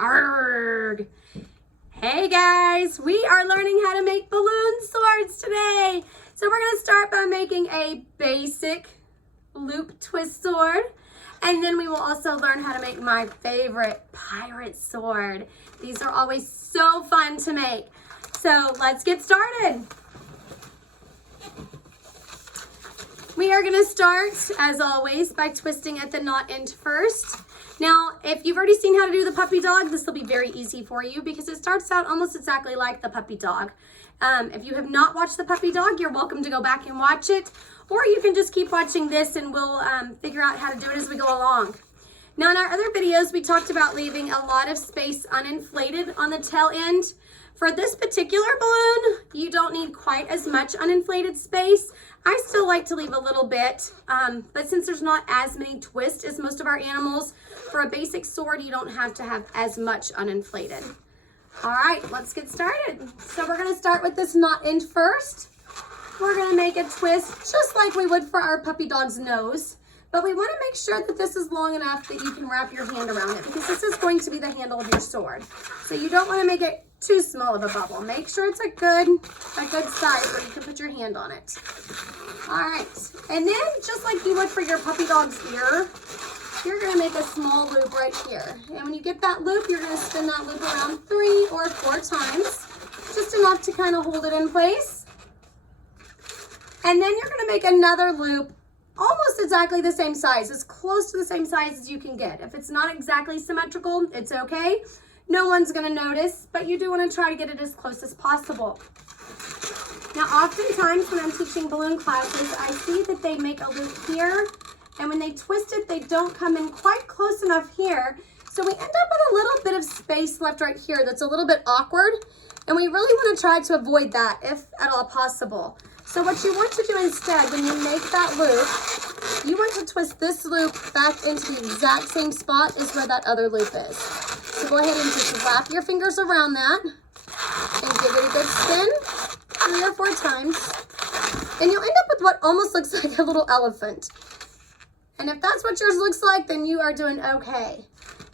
Arrgh. Hey guys, we are learning how to make balloon swords today. So we're going to start by making a basic loop twist sword. And then we will also learn how to make my favorite pirate sword. These are always so fun to make. So let's get started. We are going to start, as always, by twisting at the knot end first. Now, if you've already seen how to do the puppy dog, this will be very easy for you because it starts out almost exactly like the puppy dog. If you have not watched the puppy dog, you're welcome to go back and watch it, or you can just keep watching this and we'll figure out how to do it as we go along. Now, in our other videos, we talked about leaving a lot of space uninflated on the tail end. For this particular balloon, you don't need quite as much uninflated space. I still like to leave a little bit, but since there's not as many twists as most of our animals, for a basic sword, you don't have to have as much uninflated. All right, let's get started. So we're gonna start with this knot end first. We're gonna make a twist just like we would for our puppy dog's nose, but we wanna make sure that this is long enough that you can wrap your hand around it because this is going to be the handle of your sword. So you don't wanna make it too small of a bubble. Make sure it's a good size where you can put your hand on it. All right, and then just like you would for your puppy dog's ear, you're gonna make a small loop right here. And when you get that loop, you're gonna spin that loop around 3 or 4 times, just enough to kind of hold it in place. And then you're gonna make another loop almost exactly the same size, as close to the same size as you can get. If it's not exactly symmetrical, it's okay. No one's gonna notice, but you do wanna try to get it as close as possible. Now, oftentimes when I'm teaching balloon classes, I see that they make a loop here, and when they twist it, they don't come in quite close enough here. So we end up with a little bit of space left right here that's a little bit awkward, and we really wanna try to avoid that if at all possible. So what you want to do instead, when you make that loop, you want to twist this loop back into the exact same spot as where that other loop is. So go ahead and just wrap your fingers around that and give it a good spin 3 or 4 times. And you'll end up with what almost looks like a little elephant. And if that's what yours looks like, then you are doing okay.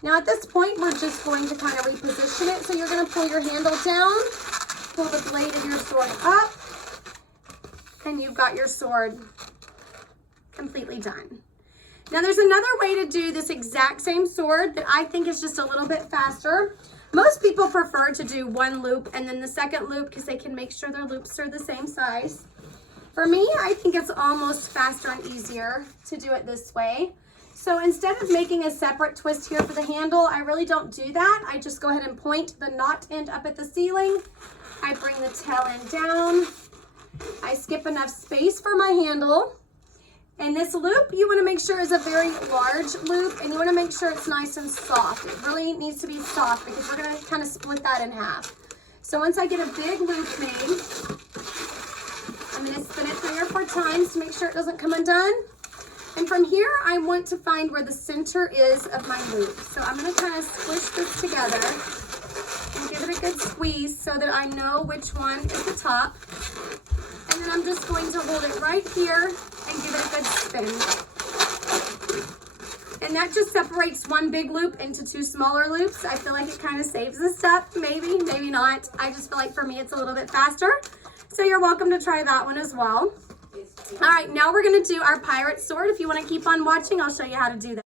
Now at this point, we're just going to kind of reposition it. So you're gonna pull your handle down, pull the blade of your sword up, and you've got your sword completely done. Now there's another way to do this exact same sword that I think is just a little bit faster. Most people prefer to do one loop and then the second loop because they can make sure their loops are the same size. For me, I think it's almost faster and easier to do it this way. So instead of making a separate twist here for the handle, I really don't do that. I just go ahead and point the knot end up at the ceiling. I bring the tail end down. I skip enough space for my handle. And this loop, you want to make sure is a very large loop, and you want to make sure it's nice and soft. It really needs to be soft because we're going to kind of split that in half. So once I get a big loop made, I'm going to spin it 3 or 4 times to make sure it doesn't come undone. And from here, I want to find where the center is of my loop. So I'm going to kind of squish this together and give it a good squeeze so that I know which one is the top. And then I'm just going to hold it right here and give it a good spin. And that just separates one big loop into 2 smaller loops. I feel like it kind of saves the step, maybe, maybe not. I just feel like for me it's a little bit faster. So you're welcome to try that one as well. All right, now we're gonna do our pirate sword. If you wanna keep on watching, I'll show you how to do that.